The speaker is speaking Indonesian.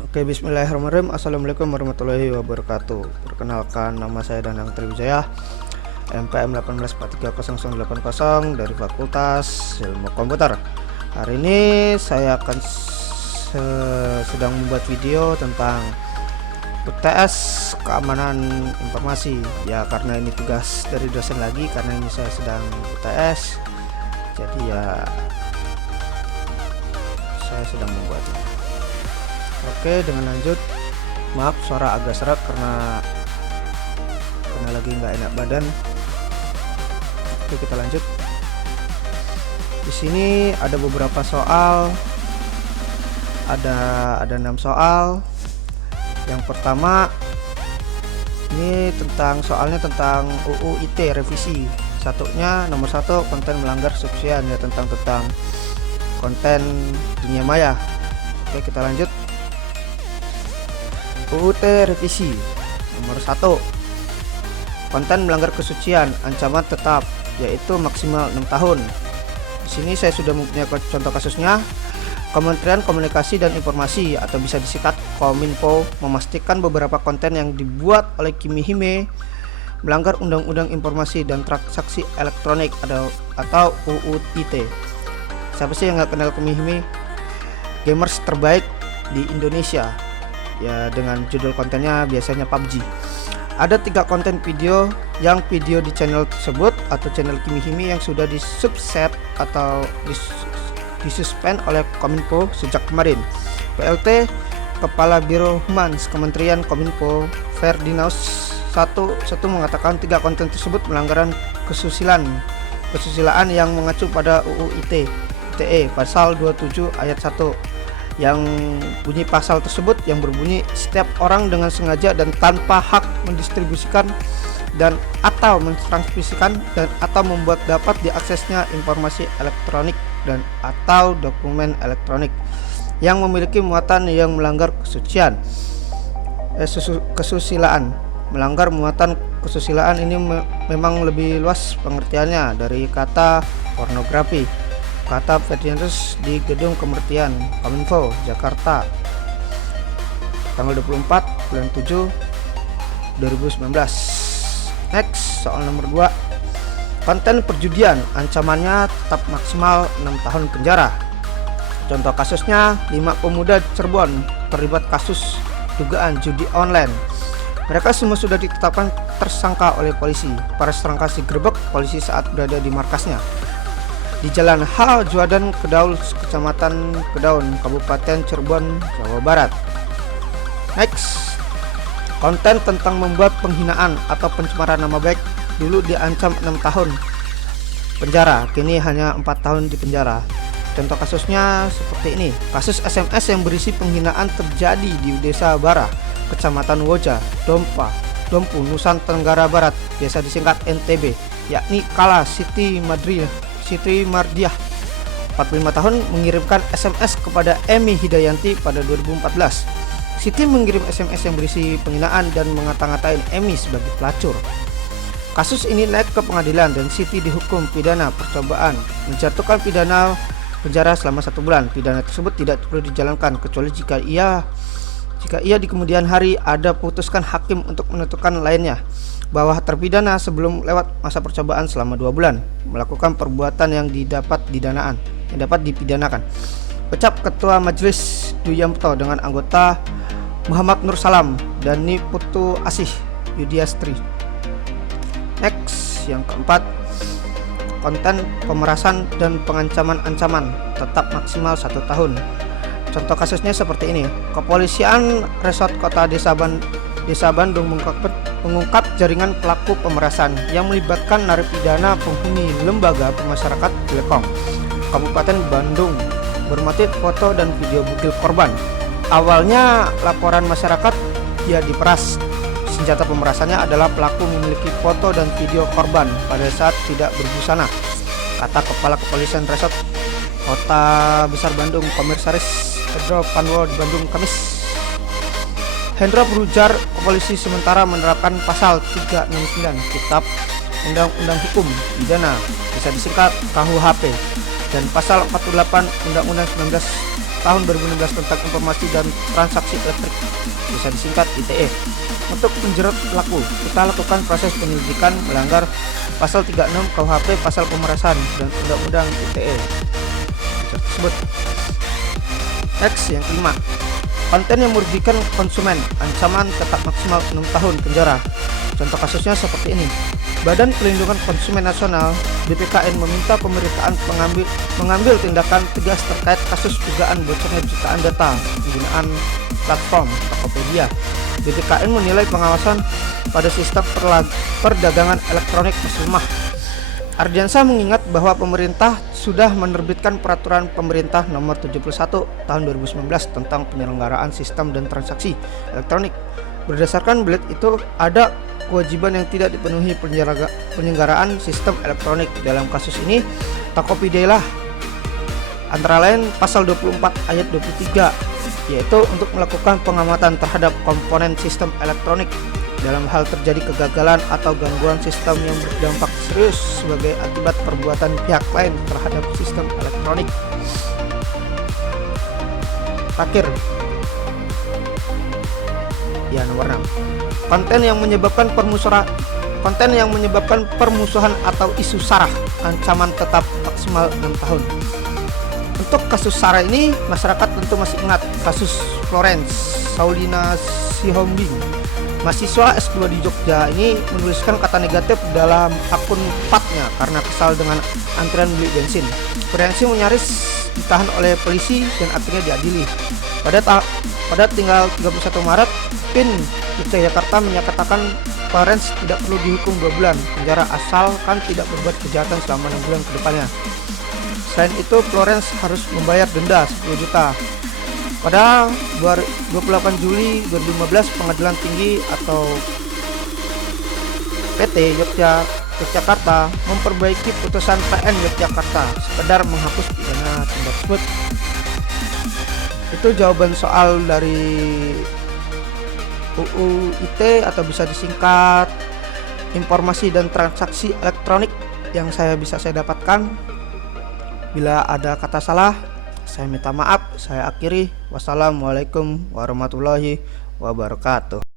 Oke, bismillahirrahmanirrahim. Assalamualaikum warahmatullahi wabarakatuh. Perkenalkan, nama saya Danang Triwijaya, MPM 18430080 dari Fakultas Ilmu Komputer. Hari ini saya akan sedang membuat video tentang UTS keamanan informasi. Ya, karena ini tugas dari dosen lagi, karena ini saya sedang UTS. Jadi ya saya sedang membuatnya. Oke, dengan lanjut. Maaf suara agak serak karena lagi nggak enak badan. Oke, kita lanjut. Di sini ada beberapa soal. Ada 6 soal. Yang pertama ini soalnya tentang UU ITE revisi. Nomor 1 konten melanggar kesusilaan, ya tentang konten dunia maya. Oke, kita lanjut. UU ITE revisi nomor 1, konten melanggar kesucian, ancaman tetap yaitu maksimal 6 tahun. Di sini saya sudah mempunyai contoh kasusnya. Kementerian Komunikasi dan Informasi atau bisa disingkat Kominfo memastikan beberapa konten yang dibuat oleh Kimi Hime melanggar Undang-Undang Informasi dan Transaksi Elektronik atau UU ITE. Siapa sih yang nggak kenal Kimi Hime? Gamers terbaik di Indonesia. Ya, dengan judul kontennya biasanya PUBG. Ada 3 konten video di channel tersebut atau channel Kimi Hime yang sudah disubset atau disuspend oleh Kominfo sejak kemarin. PLT Kepala Biro Humas Kementerian Kominfo Ferdinaus 1 mengatakan 3 konten tersebut melanggaran kesusilaan yang mengacu pada UU ITE pasal 27 ayat 1 yang bunyi pasal tersebut yang berbunyi setiap orang dengan sengaja dan tanpa hak mendistribusikan dan atau mentransmisikan dan atau membuat dapat diaksesnya informasi elektronik dan atau dokumen elektronik yang memiliki muatan yang melanggar kesusilaan. Melanggar muatan kesusilaan ini memang lebih luas pengertiannya dari kata pornografi. Kata Ferdinandus di Gedung Kementerian Kominfo Jakarta tanggal 24 bulan 7 2019. Next, soal nomor 2, konten perjudian, ancamannya tetap maksimal 6 tahun penjara. Contoh kasusnya, 5 pemuda Cirebon terlibat kasus dugaan judi online. Mereka semua sudah ditetapkan tersangka oleh polisi. Para tersangka digerebek polisi saat berada di markasnya di Jalan H. Juadan Kedaul, Kecamatan Kedaun, Kabupaten Cirebon, Jawa Barat. Next, konten tentang membuat penghinaan atau pencemaran nama baik dulu diancam 6 tahun penjara, kini hanya 4 tahun di penjara. Contoh kasusnya seperti ini. Kasus SMS yang berisi penghinaan terjadi di Desa Bara, Kecamatan Woja, Dompu, Nusa Tenggara Barat, biasa disingkat NTB, yakni Kala Siti Mardiah 45 tahun mengirimkan SMS kepada Emi Hidayanti pada 2014. Siti mengirim SMS yang berisi penghinaan dan mengata-ngatain Emi sebagai pelacur. Kasus ini naik ke pengadilan dan Siti dihukum pidana percobaan, menjatuhkan pidana penjara selama 1 bulan. Pidana tersebut tidak perlu dijalankan kecuali jika ia di kemudian hari ada putuskan hakim untuk menentukan lainnya bahwa terpidana sebelum lewat masa percobaan selama 2 bulan melakukan perbuatan yang dapat dipidanakan. Ucap Ketua Majelis Duyamto dengan anggota Muhammad Nur Salam dan Niputu Asih Yudiastri. Next, yang keempat, konten pemerasan dan pengancaman-ancaman tetap maksimal 1 tahun. Contoh kasusnya seperti ini. Kepolisian Resort Kota Desa Bandung mengungkap jaringan pelaku pemerasan yang melibatkan narapidana penghuni lembaga pemasyarakatan Telkom Kabupaten Bandung bermotif foto dan video bugil korban. Awalnya laporan masyarakat dia diperas. Senjata pemerasannya adalah pelaku memiliki foto dan video korban pada saat tidak berbusana, kata Kepala Kepolisian Resort Kota Besar Bandung Komisaris Hendro Panwo di Bandung Kamis. Hendro berujar polisi sementara menerapkan pasal 369 Kitab Undang-Undang Hukum Pidana, bisa disingkat KUHP, dan pasal 48 Undang-Undang 19 tahun 2016 tentang informasi dan transaksi elektrik, bisa disingkat ITE. Untuk menjerat pelaku, kita lakukan proses penyelidikan melanggar pasal 36 KUHP pasal pemerasan dan undang-undang ITE tersebut. Next, yang kelima, konten yang merugikan konsumen, ancaman tetap maksimal 6 tahun penjara. Contoh kasusnya seperti ini. Badan Perlindungan Konsumen Nasional (BPKN) meminta pemerintahan mengambil tindakan tegas terkait kasus dugaan bocornya jutaan data penggunaan platform Tokopedia. BPKN menilai pengawasan pada sistem perdagangan elektronik masih lemah. Ardiansyah mengingat bahwa pemerintah sudah menerbitkan peraturan pemerintah nomor 71 tahun 2019 tentang penyelenggaraan sistem dan transaksi elektronik. Berdasarkan belit itu ada kewajiban yang tidak dipenuhi penyelenggaraan sistem elektronik. Dalam kasus ini Tokopedia lah antara lain pasal 24 ayat 23, yaitu untuk melakukan pengamatan terhadap komponen sistem elektronik dalam hal terjadi kegagalan atau gangguan sistem yang berdampak serius sebagai akibat perbuatan pihak lain terhadap sistem elektronik. Terakhir, ya, nomor 6, konten yang menyebabkan permusuhan atau isu sarah, ancaman tetap maksimal 6 tahun. Untuk kasus sarah ini, masyarakat tentu masih ingat kasus Florence Saulina Sihombing, mahasiswa S2 di Jogja ini menuliskan kata negatif dalam akun Patnya karena kesal dengan antrian beli bensin. Florence nyaris ditahan oleh polisi dan akhirnya diadili. Pada tanggal 31 Maret, PIN Yogyakarta menyatakan Florence tidak perlu dihukum 2 bulan penjara asalkan tidak berbuat kejahatan selama 6 bulan ke depannya. Selain itu, Florence harus membayar denda 10 juta. Pada 28 Juli 2015, Pengadilan Tinggi atau PT Yogyakarta memperbaiki putusan PN Yogyakarta sekedar menghapus pidana tindak tersebut. Itu jawaban soal dari UU ITE atau bisa disingkat informasi dan transaksi elektronik yang saya dapatkan. Bila ada kata salah, saya minta maaf. Saya akhiri. Wassalamualaikum warahmatullahi wabarakatuh.